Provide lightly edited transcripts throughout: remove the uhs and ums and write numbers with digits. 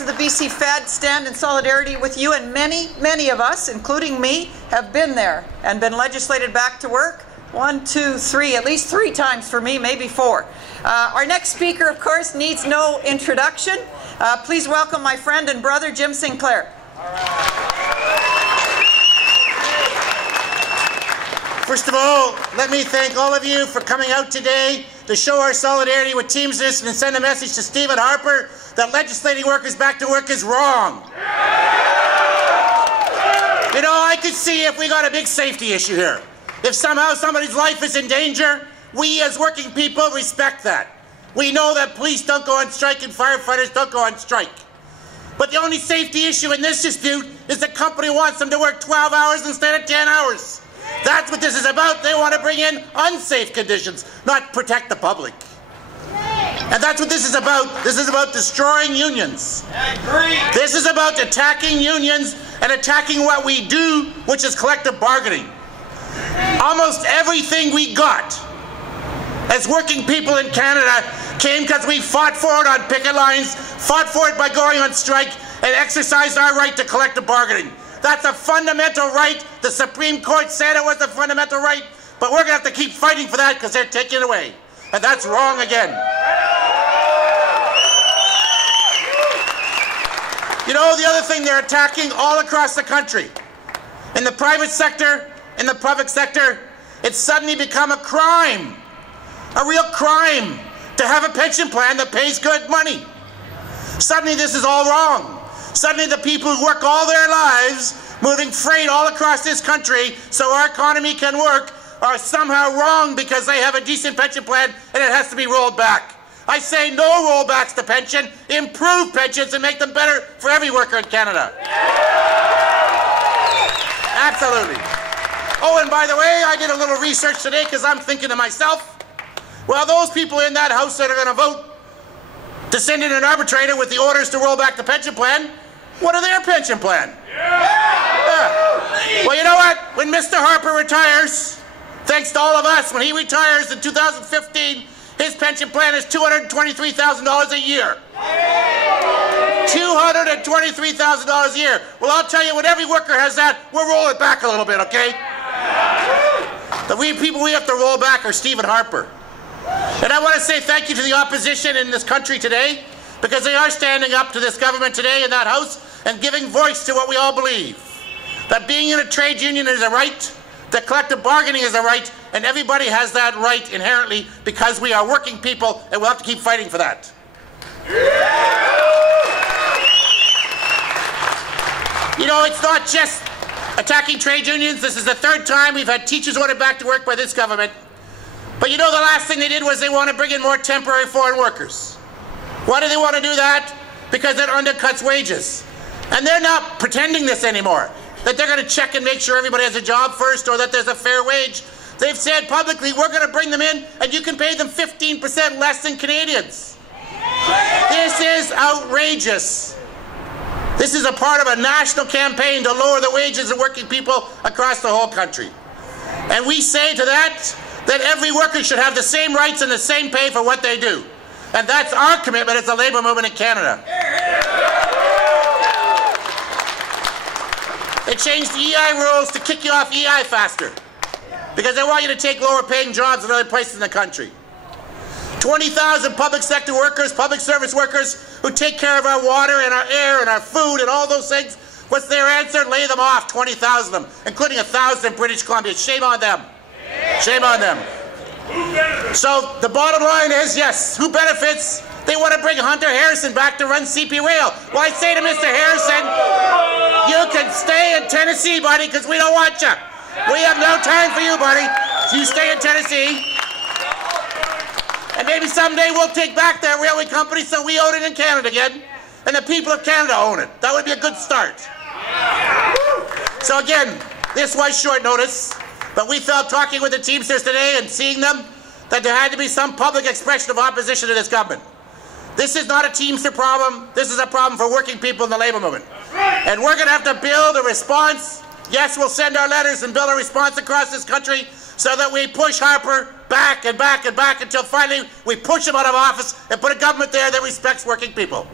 The BC Fed stand in solidarity with you, and many of us, including me, have been there and been legislated back to work. 1, 2, 3, at least 3 times for me, maybe 4. Our next speaker, of course, needs no introduction. Please welcome my friend and brother, Jim Sinclair. First of all, let me thank all of you for coming out today to show our solidarity with Teamsters and send a message to Stephen Harper that legislating workers back to work is wrong. You know, I could see if we got a big safety issue here. If somehow somebody's life is in danger, we as working people respect that. We know that police don't go on strike and firefighters don't go on strike. But the only safety issue in this dispute is the company wants them to work 12 hours instead of 10 hours. That's what this is about. They want to bring in unsafe conditions, not protect the public. And that's what this is about. This is about destroying unions. This is about attacking unions and attacking what we do, which is collective bargaining. Almost everything we got as working people in Canada came because we fought for it on picket lines, fought for it by going on strike, and exercised our right to collective bargaining. That's a fundamental right. The Supreme Court said it was a fundamental right, but we're going to have to keep fighting for that because they're taking it away. And that's wrong again. You know, the other thing they're attacking all across the country, in the private sector, in the public sector, it's suddenly become a crime, a real crime, to have a pension plan that pays good money. Suddenly this is all wrong. Suddenly the people who work all their lives, moving freight all across this country so our economy can work, are somehow wrong because they have a decent pension plan and it has to be rolled back. I say no rollbacks to pension, improve pensions and make them better for every worker in Canada. Absolutely. Oh, and by the way, I did a little research today because I'm thinking to myself, well, those people in that House that are going to vote to send in an arbitrator with the orders to roll back the pension plan, what are their pension plan? Well, you know what? When Mr. Harper retires, thanks to all of us, when he retires in 2015, his pension plan is $223,000 a year. $223,000 a year. Well, I'll tell you, when every worker has that, we'll roll it back a little bit, okay? The people we have to roll back are Stephen Harper. And I want to say thank you to the opposition in this country today, because they are standing up to this government today in that House and giving voice to what we all believe. That being in a trade union is a right, that collective bargaining is a right, and everybody has that right inherently because we are working people and we'll have to keep fighting for that. You know, it's not just attacking trade unions. This is the 3rd time we've had teachers ordered back to work by this government. But you know, the last thing they did was they want to bring in more temporary foreign workers. Why do they want to do that? Because it undercuts wages. And they're not pretending this anymore, that they're going to check and make sure everybody has a job first or that there's a fair wage. They've said publicly, we're going to bring them in and you can pay them 15% less than Canadians. This is outrageous. This is a part of a national campaign to lower the wages of working people across the whole country. And we say to that every worker should have the same rights and the same pay for what they do. And that's our commitment as a labour movement in Canada. They changed the EI rules to kick you off EI faster because they want you to take lower paying jobs in other places in the country. 20,000 public sector workers, public service workers who take care of our water and our air and our food and all those things. What's their answer? Lay them off, 20,000 of them, including 1,000 in British Columbia. Shame on them. Shame on them. So the bottom line is, yes, who benefits? They want to bring Hunter Harrison back to run CP Rail. Well, I say to Mr. Harrison, you can stay in Tennessee, buddy, because we don't want you. We have no time for you, buddy. You stay in Tennessee. And maybe someday we'll take back that railway company so we own it in Canada again. And the people of Canada own it. That would be a good start. So again, this was short notice. But we felt talking with the Teamsters today and seeing them that there had to be some public expression of opposition to this government. This is not a Teamster problem. This is a problem for working people in the labour movement. And we're going to have to build a response. Yes, we'll send our letters and build a response across this country so that we push Harper back and back and back until finally we push him out of office and put a government there that respects working people.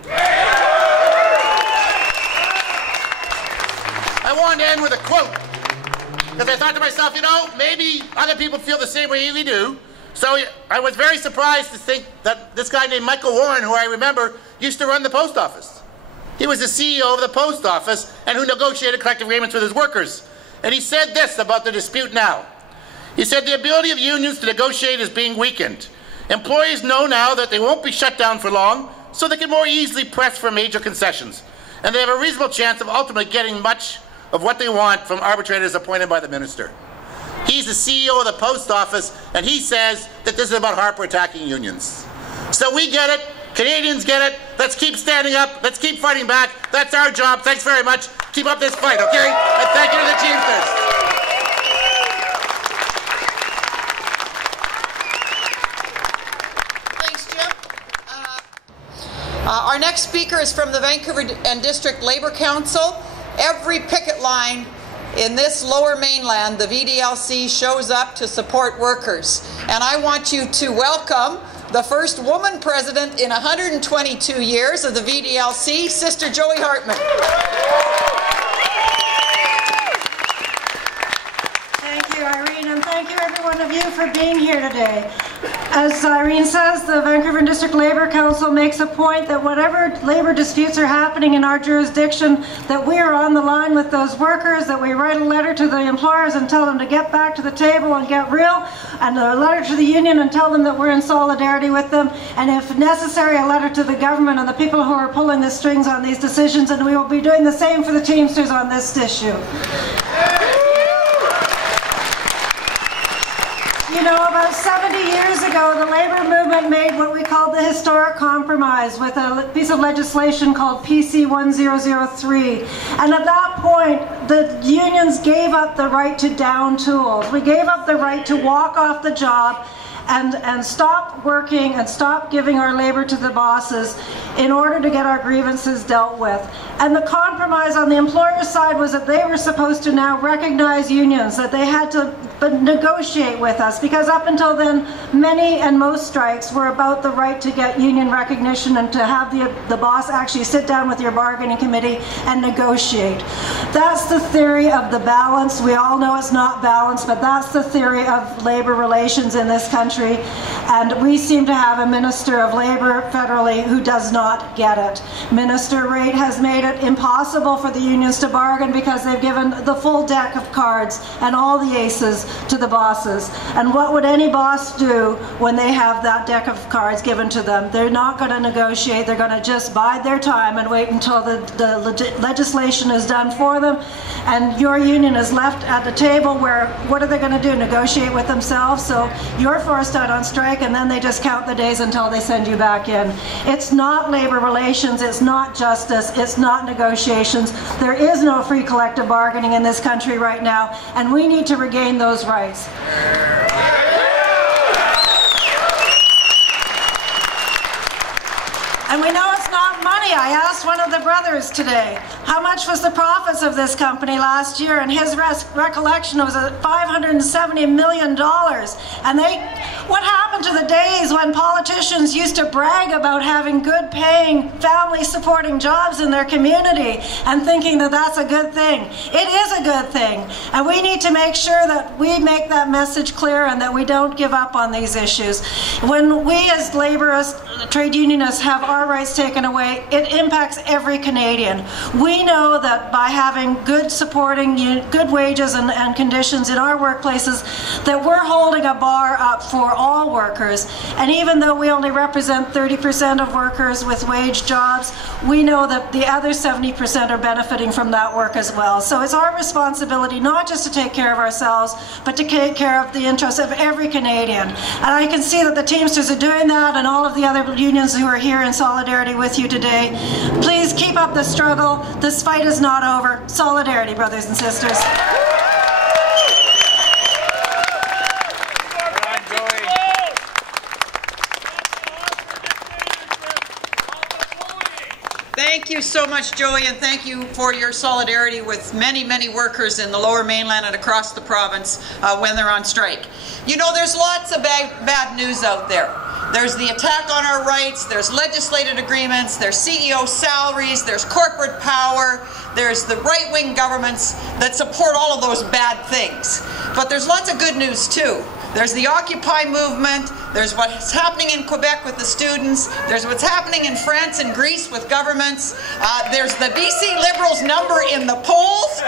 end with a quote. Because I thought to myself, you know, maybe other people feel the same way we do. So I was very surprised to think that this guy named Michael Warren, who I remember, used to run the post office. He was the CEO of the post office and who negotiated collective agreements with his workers. And he said this about the dispute now. He said, the ability of unions to negotiate is being weakened. Employees know now that they won't be shut down for long, so they can more easily press for major concessions. And they have a reasonable chance of ultimately getting much of what they want from arbitrators appointed by the minister. He's the CEO of the post office, and he says that this is about Harper attacking unions. So we get it. Canadians get it. Let's keep standing up. Let's keep fighting back. That's our job. Thanks very much. Keep up this fight, okay? And thank you to the Teamsters. Thanks, Jim. Our next speaker is from the Vancouver and District Labour Council. Every picket line in this lower mainland, the VDLC shows up to support workers. And I want you to welcome the first woman president in 122 years of the VDLC, Sister Joey Hartman. Thank you, Irene, and thank you every one of you for being here today. As Irene says, the Vancouver and District Labour Council makes a point that whatever labour disputes are happening in our jurisdiction, that we are on the line with those workers, that we write a letter to the employers and tell them to get back to the table and get real, and a letter to the union and tell them that we're in solidarity with them, and if necessary, a letter to the government and the people who are pulling the strings on these decisions, and we will be doing the same for the Teamsters on this issue. You know, about 70 years ago, the labor movement made what we called the historic compromise with a piece of legislation called PC 1003. And at that point, the unions gave up the right to down tools. We gave up the right to walk off the job and stop working and stop giving our labor to the bosses in order to get our grievances dealt with. And the compromise on the employer's side was that they were supposed to now recognize unions, that they had to negotiate with us, because up until then, many and most strikes were about the right to get union recognition and to have the boss actually sit down with your bargaining committee and negotiate. That's the theory of the balance. We all know it's not balanced, but that's the theory of labor relations in this country. And we seem to have a Minister of Labour federally who does not get it. Minister Raitt has made it impossible for the unions to bargain because they've given the full deck of cards and all the aces to the bosses. And what would any boss do when they have that deck of cards given to them? They're not going to negotiate. They're going to just bide their time and wait until the legislation is done for them. And your union is left at the table where, what are they going to do? Negotiate with themselves? So you're forced out on strike, and then they just count the days until they send you back in. It's not labor relations, it's not justice, it's not negotiations. There is no free collective bargaining in this country right now, and we need to regain those rights. And we know it's not money. I asked one of the brothers today, how much was the profits of this company last year? And his recollection was $570 million. And what happened to the days when politicians used to brag about having good paying, family supporting jobs in their community and thinking that that's a good thing? It is a good thing. And we need to make sure that we make that message clear and that we don't give up on these issues. When we as laborists, trade unionists have our rights taken away, it impacts every Canadian. We know that by having good supporting, good wages and conditions in our workplaces, that we're holding a bar up for all workers. And even though we only represent 30% of workers with wage jobs, we know that the other 70% are benefiting from that work as well. So it's our responsibility not just to take care of ourselves, but to take care of the interests of every Canadian. And I can see that the Teamsters are doing that, and all of the other unions who are here in solidarity with you today. Please keep up the struggle. This fight is not over. Solidarity, brothers and sisters. Thank you so much, Joey, and thank you for your solidarity with many, many workers in the Lower Mainland and across the province when they're on strike. You know, there's lots of bad news out there. There's the attack on our rights, there's legislated agreements, there's CEO salaries, there's corporate power, there's the right-wing governments that support all of those bad things. But there's lots of good news too. There's the Occupy movement, there's what's happening in Quebec with the students, there's what's happening in France and Greece with governments, there's the BC Liberals' number in the polls.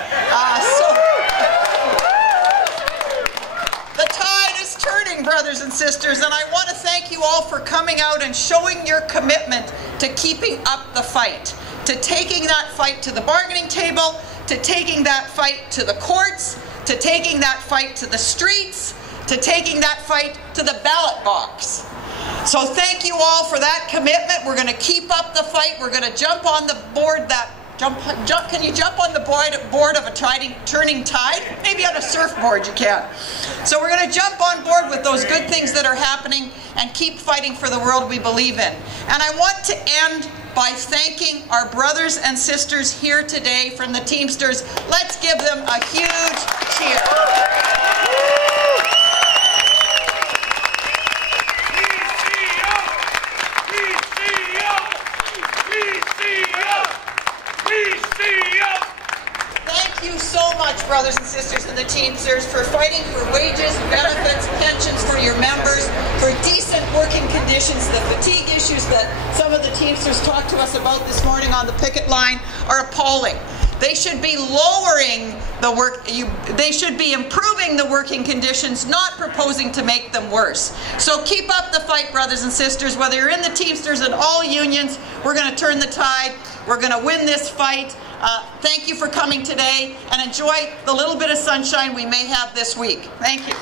The tide is turning, brothers and sisters, and I want to thank you all for coming out and showing your commitment to keeping up the fight, to taking that fight to the bargaining table, to taking that fight to the courts, to taking that fight to the streets, to taking that fight to the ballot box. So thank you all for that commitment. We're going to keep up the fight. We're going to jump on the board that can you jump on the board of a turning tide? Maybe on a surfboard you can. So we're going to jump on board with those good things that are happening and keep fighting for the world we believe in. And I want to end by thanking our brothers and sisters here today from the Teamsters. Let's give them a huge cheer. Thank you so much, brothers and sisters in the Teamsters, for fighting for wages, benefits, pensions for your members, for decent working conditions. The fatigue issues that some of the Teamsters talked to us about this morning on the picket line are appalling. They should be lowering the they should be improving the working conditions, not proposing to make them worse. So keep up the fight, brothers and sisters. Whether you're in the Teamsters and all unions, we're going to turn the tide. We're going to win this fight. Thank you for coming today, and enjoy the little bit of sunshine we may have this week. Thank you.